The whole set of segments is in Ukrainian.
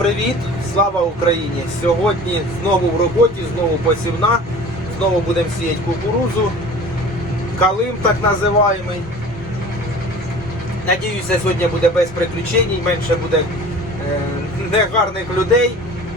привіт! Слава Україні! Сьогодні знову в роботі, знову посівна, знову будемо сіяти кукурузу, калим так називаємий. Надіюся, сьогодні буде без приключень, менше буде е, негарних людей,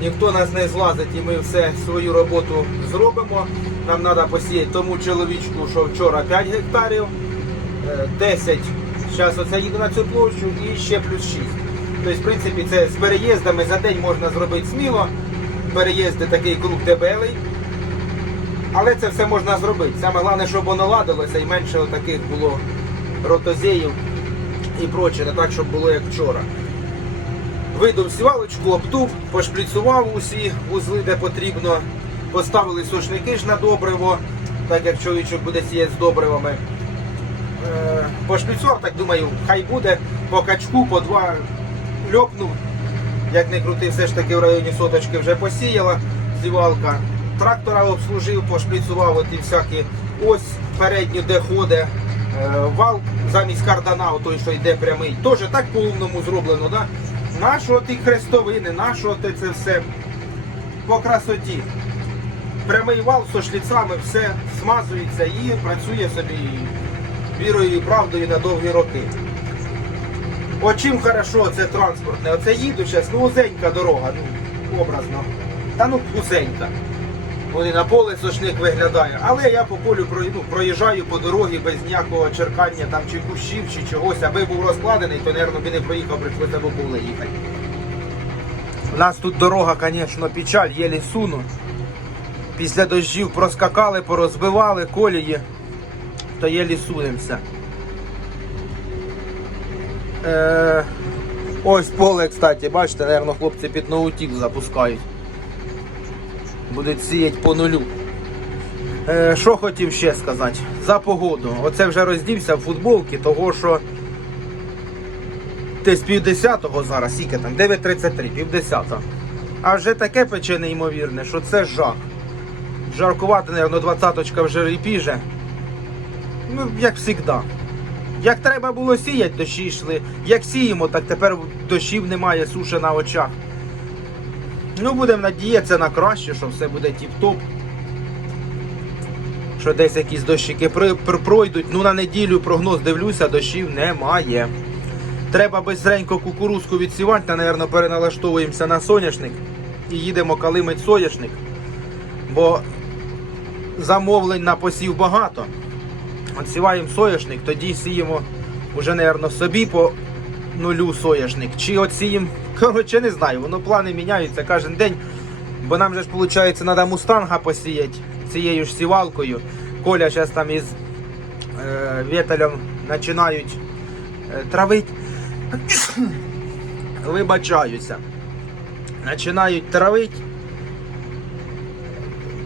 ніхто нас не злазить і ми все свою роботу зробимо. Нам треба посіяти тому чоловічку, що вчора 5 гектарів, е, 10, зараз оце їду на цю площу і ще плюс 6. Тобто, в принципі, це з переїздами за день можна зробити сміло. Переїзди такий круг дебелий. Але це все можна зробити. Саме головне, щоб воно ладилося і менше таких було ротозеїв і проче, не так, щоб було як вчора. Видав сівалочку, обтув, пошпліцував усі вузли, де потрібно. Поставили сушники ж на добриво, так як чоловічок буде сіяти з добривами. Е, Пошпліцував, так думаю, хай буде по качку, по два льопнув. Як не крути, все ж таки в районі соточки вже посіяла зівалка. Трактора обслужив, пошпліцував от і всякі ось передню, де ходить е, вал замість кардана, той, що йде прямий. Теж так по-умному зроблено. Да? Нашого ті хрестовини, нашого те це все по красоті. Прямий вал з шліцами, все смазується і працює собі вірою і правдою на довгі роки. От чим хорошо це транспортне. Оце їду зараз, ну узенька дорога, ну, образно. Та ну узенька. Вони на поле сошник виглядає. Але я по полю ну, проїжджаю по дорозі без ніякого черкання там чи кущів, чи чогось. Аби був розкладений, то, мабуть, би не проїхав, прийшлося по поле їхати. У нас тут дорога, звісно, печаль, єлі суну. Після дощів проскакали, порозбивали колії, то єлі сунемося. Е, ось поле, кстати, бачите, наверное, хлопці під ноутіл запускають. Будуть сіяти по нулю. Е, що хотів ще сказати? За погоду. Оце вже роздівся в футболці, того що десь півдесятого зараз, скільки там, 9.33, півдесята. А вже таке пече неймовірне, що це жах. Жаркувати, наверное, двадцяточка вже ріпіже. Ну, як завжди. Як треба було сіяти, дощі йшли. Як сіємо, так тепер дощів немає, суша на очах. Ну, будемо надіятися на краще, що все буде тіп-топ. Що десь якісь дощики пройдуть. Ну на неділю прогноз дивлюся, дощів немає. Треба бистренько кукурузку відсівати, та, напевно, переналаштовуємося на соняшник і їдемо калимить соняшник. Бо замовлень на посів багато. Отсіваємо соняшник, тоді сіємо вже, напевно, собі по нулю соняшник. Чи отсіємо, коротше, не знаю, воно плани міняються кожен день. Бо нам же ж, виходить, треба мустанга посіяти цією ж сівалкою. Коля зараз там із е, вітелем починають е, травити. Вибачаюся. Починають травити.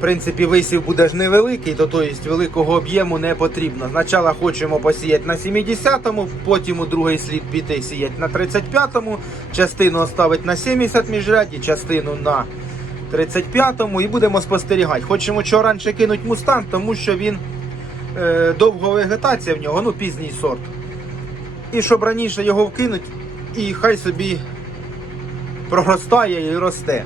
В принципі, висів буде ж невеликий, то тобто великого об'єму не потрібно. Спочатку хочемо посіяти на 70-му, потім у другий слід піти сіяти на 35-му, частину оставити на 70 міжряді, частину на 35-му і будемо спостерігати. Хочемо чого раніше кинути мустанг, тому що він е, довга вегетація в нього, ну пізній сорт. І щоб раніше його вкинуть, і хай собі проростає і росте.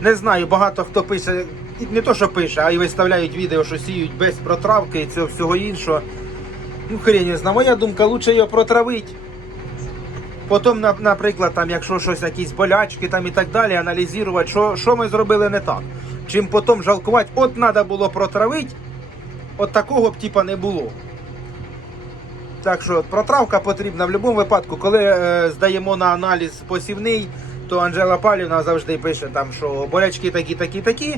Не знаю, багато хто пише, не то, що пише, а й виставляють відео, що сіють без протравки і цього всього іншого. Ну, хрень не знаю. Моя думка, лучше його протравити. Потім, наприклад, там, якщо щось, якісь болячки там і так далі, аналізувати, що, що ми зробили не так. Чим потім жалкувати, от треба було протравити, от такого б типа не було. Так що протравка потрібна в будь-якому випадку, коли е, здаємо на аналіз посівний, то Анжела Палівна завжди пише, там, що болячки такі, такі, такі.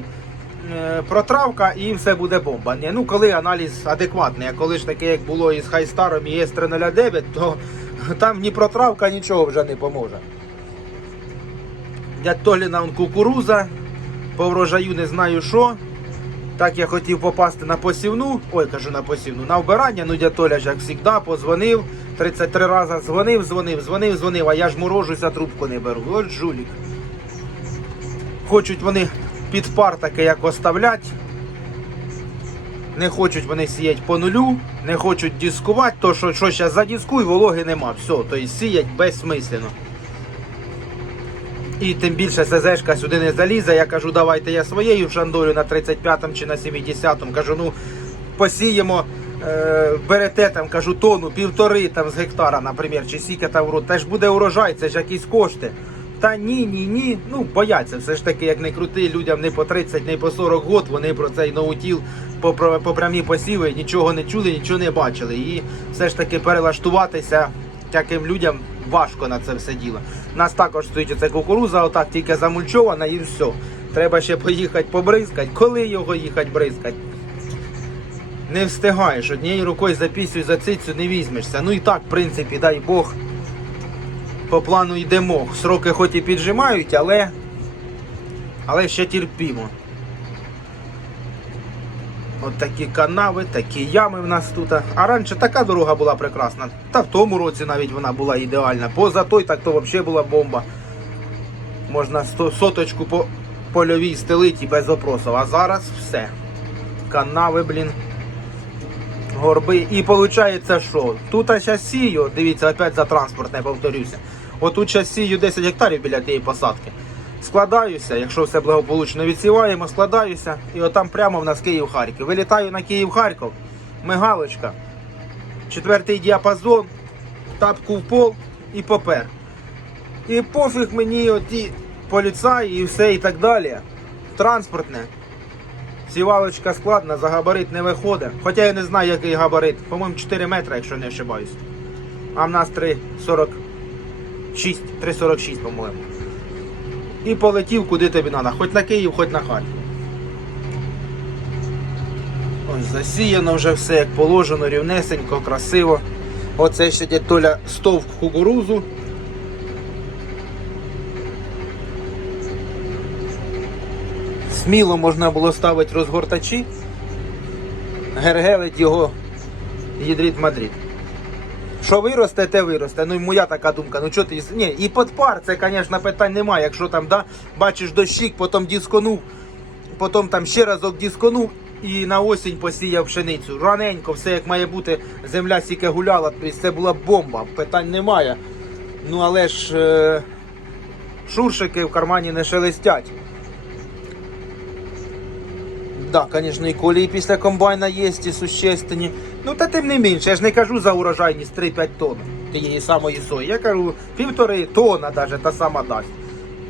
е, Протравка і все буде бомба. Ні, ну коли аналіз адекватний, а коли ж таке, як було із Хайстаром і С309, то там ні протравка, нічого вже не поможе. Для Толіна кукуруза, по врожаю не знаю що. Так я хотів попасти на посівну, ой, кажу на посівну, на вбирання, ну дядь Толя ж як завжди позвонив, 33 рази дзвонив, дзвонив, дзвонив, дзвонив, а я ж морожуся, трубку не беру. От жулік. Хочуть вони під пар таке як оставлять. Не хочуть вони сіять по нулю, не хочуть дискувати, то що, що зараз задіскуй, вологи нема. Все, тобто сіять безсмислено. І тим більше СЗшка сюди не залізе. Я кажу, давайте я своєю шандолю на 35-му чи на 70-му. Кажу, ну посіємо, е, берете там, кажу, тонну, півтори там з гектара, наприклад, чи сіка там урод. Теж буде урожай, це ж якісь кошти. Та ні, ні, ні. Ну, бояться. Все ж таки, як не крути, людям не по 30, не по 40 год, вони про цей ноутіл по, по прямі посіви нічого не чули, нічого не бачили. І все ж таки перелаштуватися таким людям важко на це все діло. У нас також стоїть оця кукуруза, отак тільки замульчована і все. Треба ще поїхати побризкати. Коли його їхати бризкати? Не встигаєш, однією рукою за пісню, за цицю не візьмешся. Ну і так, в принципі, дай Бог, по плану йдемо. Сроки хоч і піджимають, але, але ще терпімо. От такі канави, такі ями в нас тут. А раніше така дорога була прекрасна. Та в тому році навіть вона була ідеальна. Поза той, так то взагалі була бомба. Можна соточку по польовій стелити без опросів. А зараз все. Канави, блін. Горби. І виходить, що? Тут сію, дивіться, опять за транспорт, не повторюся. Отут зараз сію 10 гектарів біля тієї посадки. Складаюся, якщо все благополучно відсіваємо, складаюся, і отам прямо в нас Київ-Харків. Вилітаю на Київ-Харків, мигалочка, четвертий діапазон, тапку в пол і попер. І пофіг мені оті поліцаї і все і так далі. Транспортне. Сівалочка складна, за габарит не виходить. Хоча я не знаю, який габарит. По-моєму, 4 метри, якщо не ошибаюсь. А в нас 3,46, 3,46, по-моєму. І полетів куди тобі треба, хоч на Київ, хоч на Харків. Ось засіяно вже все як положено, рівнесенько, красиво. Оце ще дядь Толя стовп кукурузу. Сміло можна було ставити розгортачі, гергелить його гідрит Мадрид. Що виросте, те виросте. Ну і моя така думка. Ну чого ти. Ні, і під пар це, звісно, питань немає. Якщо там, да, бачиш дощик, потім дисконув, потім там ще разок дисконув і на осінь посіяв пшеницю. Раненько, все як має бути, земля сіке гуляла, це була бомба, питань немає. Ну але ж е, шуршики в кармані не шелестять. Да, звісно, і колії після комбайна є, і существенні. Ну, та тим не менше, я ж не кажу за урожайність 3-5 тонн тієї самої сої. Я кажу, півтори тонна навіть та сама дасть.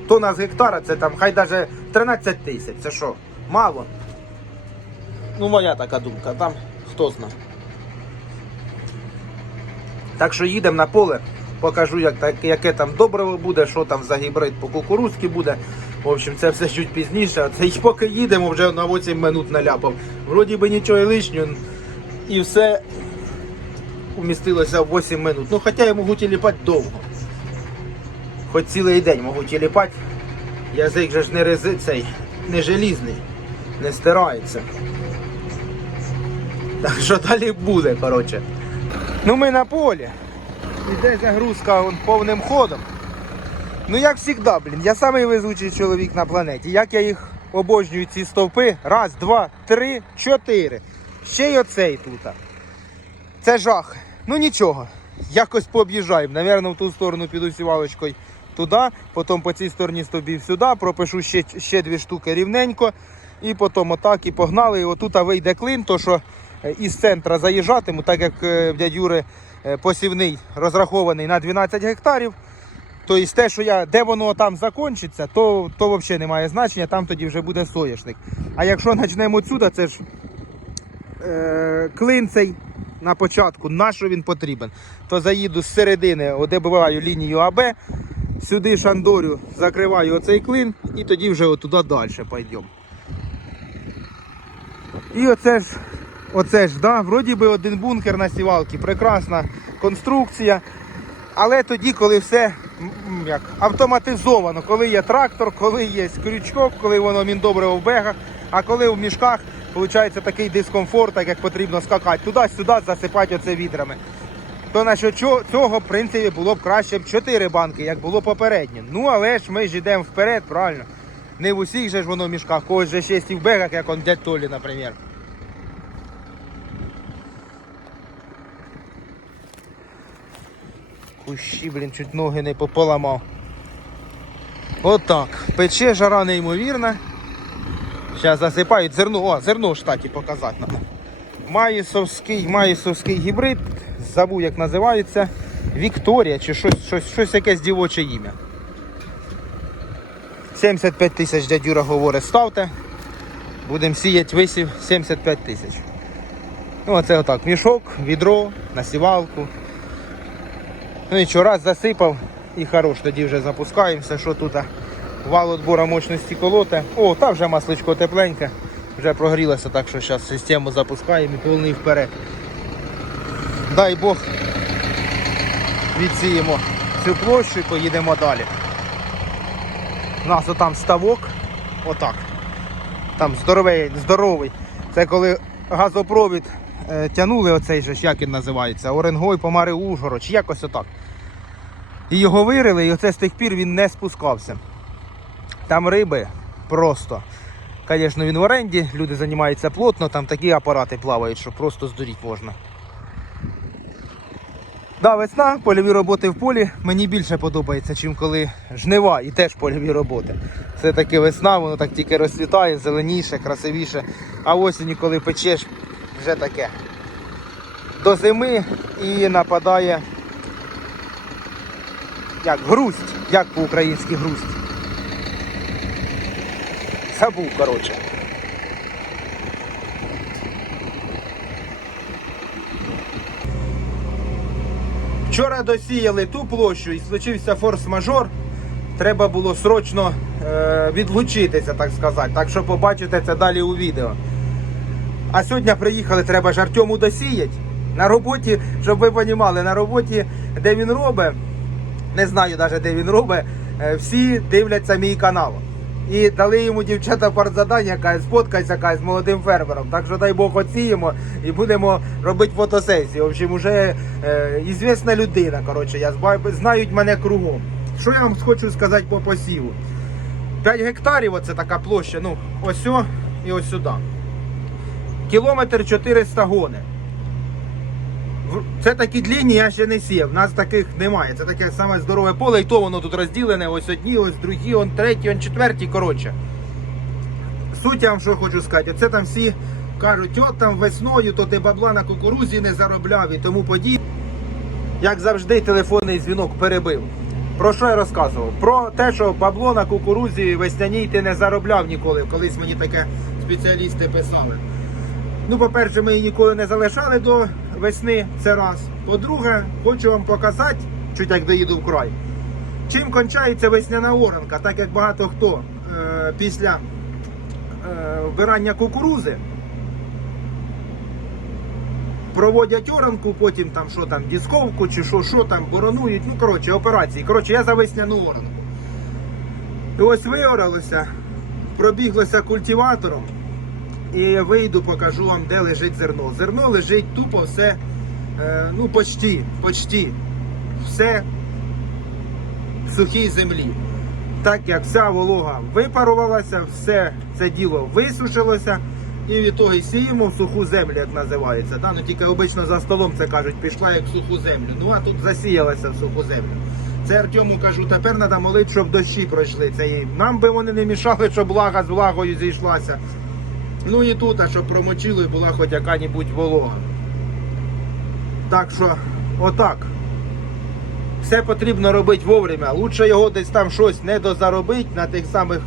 Тонна з гектара це там хай навіть 13 тисяч. Це що? Мало. Ну, моя така думка, там хто знає. Так що їдемо на поле, покажу, як, так, яке там добриво буде, що там за гібрид по кукурузки буде. В общем, це все чуть пізніше. Це і поки їдемо, вже на 8 минут наляпав. Вроді би нічого лишнього. І все умістилося в 8 минут. Ну хоча я можу тіліпати довго. Хоч цілий день можу тіліпати. Язик же ж не рези, цей, не желізний, не стирається. Так що далі буде, коротше. Ну ми на полі. Іде загрузка повним ходом. Ну як завжди, блін, я самий везучий чоловік на планеті. Як я їх обожнюю, ці стовпи. Раз, два, три, чотири. Ще й оцей тут. Це жах. Ну нічого. Якось пооб'їжджаємо. Навірно, в ту сторону піду сівалочкою туди, потім по цій стороні стовбів сюди, пропишу ще, ще дві штуки рівненько. І потім отак і погнали. І отут вийде клин, то що е, із центра заїжджатиму, так як е, в дядь Юри е, посівний розрахований на 12 гектарів. Тобто те, що я, де воно там закінчиться, то, то взагалі не має значення, там тоді вже буде соняшник. А якщо почнемо отсюди, це ж е, клин цей на початку, на що він потрібен, то заїду з середини, одебиваю лінію АБ, сюди шандорю, закриваю оцей клин і тоді вже отуди далі пойдемо. І оце ж, оце ж, да, вроді би один бункер на сівалці, прекрасна конструкція. Але тоді, коли все як, автоматизовано, коли є трактор, коли є крючок, коли воно міндобриво в бегах, а коли в мішках виходить такий дискомфорт, так як потрібно скакати туди-сюди, засипати оце відрами. То на що цього, в принципі, було б краще б 4 банки, як було попередньо. Ну, але ж ми ж йдемо вперед, правильно? Не в усіх же ж воно в мішках, когось же ще і в бегах, як он дядь Толі, наприклад. Кущі, блін, чуть ноги не пополамав. Отак. Пече жара неймовірна. Зараз засипають зерно. О, зерно в штаті показати треба. Маїсовський, маїсовський гібрид. Забув, як називається. Вікторія чи щось, щось, щось якесь дівоче ім'я. 75 тисяч дядюра говорить, ставте. Будемо сіяти висів 75 тисяч. Ну, оце отак. Мішок, відро, насівалку. Ну що, раз засипав і хорош, тоді вже запускаємося, що тут вал отбора мощності колоти. О, там вже масличко тепленьке, вже прогрілося, так що зараз систему запускаємо і повний вперед. Дай Бог відсіємо цю площу і поїдемо далі. У нас отам ставок, отак. Там здоровий, здоровий. Це коли газопровід тянули оцей же, як він називається, Оренгой, Помари Ужгород, чи якось отак. І його вирили, і оце з тих пір він не спускався. Там риби просто. Звісно, він в оренді, люди займаються плотно, там такі апарати плавають, що просто здуріть можна. Да, весна, польові роботи в полі мені більше подобається, ніж коли жнива і теж польові роботи. Все таки весна, воно так тільки розцвітає, зеленіше, красивіше. А осінь, коли печеш, вже таке. До зими і нападає як грусть, як по-українськи грусть. Забув, коротше. Вчора досіяли ту площу і случився форс-мажор. Треба було срочно е, відлучитися, так сказати. Так що побачите це далі у відео. А сьогодні приїхали, треба ж Артему досіяти. На роботі, щоб ви розуміли, на роботі, де він робить, не знаю навіть де він робить, е, всі дивляться мій канал. І дали йому дівчата партзадання, каже, сфоткайся каже, з молодим фермером. Так що дай Бог оціємо і будемо робити фотосесію. В общем, вже е, ізвісна людина. Коротше, я знають мене кругом. Що я вам хочу сказати по посіву? 5 гектарів оце така площа. Ну, ось і ось сюди. Кілометр 400 гони. Це такі длінні я ще не сів. У нас таких немає. Це таке саме здорове поле, і то воно тут розділене. Ось одні, ось другі, он треті, он четверті. Коротше. Суть я вам що хочу сказати. Це там всі кажуть, от там весною, то ти бабла на кукурузі не заробляв і тому подібне. Як завжди, телефонний дзвінок перебив. Про що я розказував? Про те, що бабло на кукурузі весняній ти не заробляв ніколи. Колись мені таке спеціалісти писали. Ну, по-перше, ми її ніколи не залишали до весни, це раз. По-друге, хочу вам показати, чуть як доїду в край, чим кончається весняна оранка, так як багато хто е, після е, вбирання кукурузи проводять оранку, потім там що там, дісковку чи що, що там, боронують. Ну, коротше, операції. Коротше, я за весняну оранку. І ось виоралося, пробіглося культиватором. І вийду, покажу вам, де лежить зерно. Зерно лежить тупо все, е, ну, почти, почти все в сухій землі. Так як вся волога випарувалася, все це діло висушилося. І від того й сіємо в суху землю, як називається. Да? Ну, тільки обично за столом це кажуть, пішла як в суху землю. Ну а тут засіялася в суху землю. Це Артему кажу, тепер треба молити, щоб дощі пройшли. Це їй. Нам би вони не мішали, щоб влага з влагою зійшлася. Ну і тут, а щоб промочило і була хоч яка-небудь волога. Так що, отак. Все потрібно робити вовремя. Лучше його десь там щось не дозаробити на тих самих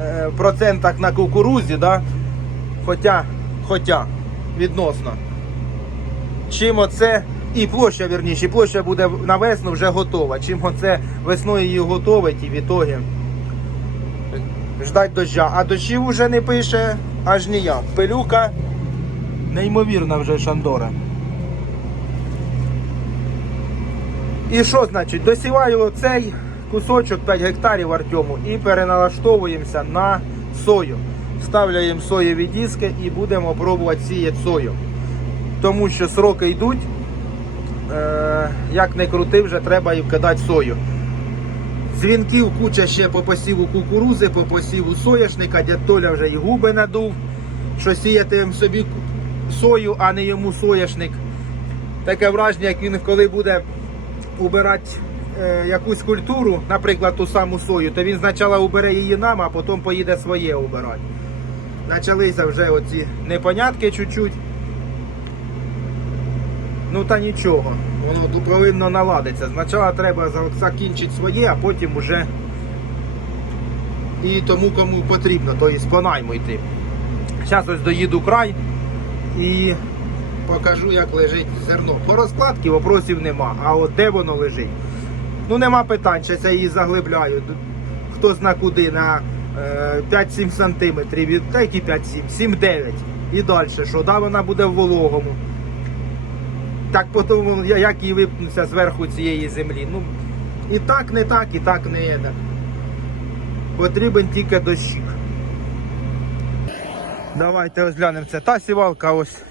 е, процентах на кукурузі, да? Хоча, хоча, відносно. Чим оце, і площа, вірніше, і площа буде на весну вже готова. Чим оце весною її готовить і в ітогі ждать доща. А дощів вже не пише аж ніяк. Пилюка неймовірна вже Шандора. І що значить? Досіваю цей кусочок 5 гектарів Артему і переналаштовуємося на сою. Вставляємо соєві диски і будемо пробувати сіяти сою. Тому що сроки йдуть. Е, як не крути, вже треба і вкидати сою. Дзвінків куча ще по посіву кукурузи, по посіву соняшника. Дядь Толя вже і губи надув, що сіяти собі сою, а не йому соняшник. Таке враження, як він коли буде убирати е, якусь культуру, наприклад, ту саму сою, то він спочатку убере її нам, а потім поїде своє убирати. Почалися вже оці непонятки чуть-чуть. Ну та нічого, воно повинно наладитися. Спочатку треба за- закінчити своє, а потім уже і тому кому потрібно, тобто по найму йти. Зараз ось доїду край і покажу, як лежить зерно. По розкладці вопросів нема. А от де воно лежить? Ну нема питань, зараз я її заглибляю. Хто зна куди на е, 5-7 сантиметрів, і- та які 5-7, 7-9. І далі, що да, вона буде в вологому. Так потім як її випнуся зверху цієї землі. Ну, і так, не так, і так не є. Потрібен тільки дощик. Давайте розглянемо це. Та сівалка ось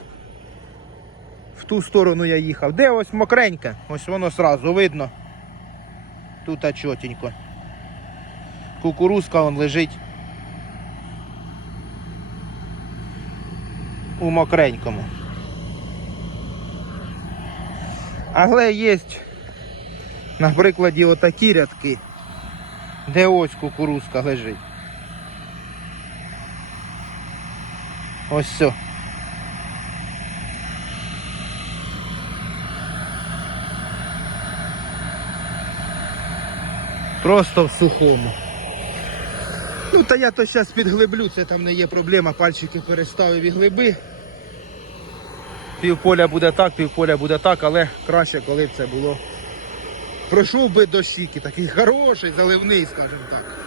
в ту сторону я їхав. Де ось мокреньке? Ось воно сразу видно. Тут чотенько. Кукурузка он лежить. У мокренькому. Але є, на прикладі, отакі рядки, де ось кукурузка лежить. Ось все. Просто в сухому. Ну, та я то зараз підглиблю, це там не є проблема, пальчики переставив і глиби. Півполя буде так, півполя буде так, але краще, коли б це було. Пройшов би дощики, такий хороший, заливний, скажімо так.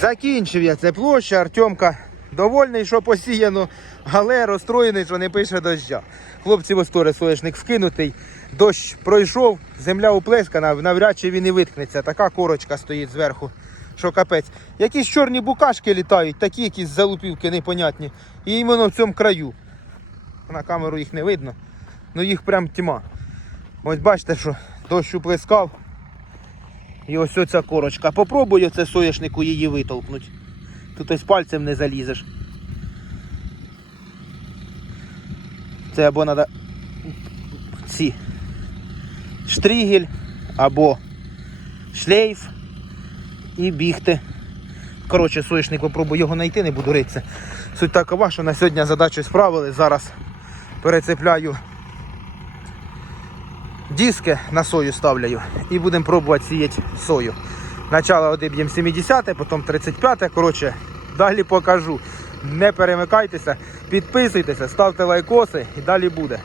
Закінчив я це площа, Артемка довольний, що посіяно, але розстроєний, що не пише доща. Хлопці теж соняшник вкинутий, дощ пройшов, земля уплескана, навряд чи він і виткнеться. Така корочка стоїть зверху, що капець. Якісь чорні букашки літають, такі якісь залупівки непонятні. І іменно в цьому краю. На камеру їх не видно, ну їх прям тьма. Ось бачите, що дощ уплескав. І ось оця корочка. Попробую це соняшнику її витолкнути. Тут ось пальцем не залізеш. Це або треба ці штригель або шлейф і бігти. Коротше, соняшник попробую його знайти, не буду ритися. Суть такова, що на сьогодні задачу справили. Зараз перецепляю диски на сою ставляю і будемо пробувати сіяти сою. Начало одиб'ємо 70, потім 35. Коротше, далі покажу. Не перемикайтеся, підписуйтеся, ставте лайкоси і далі буде.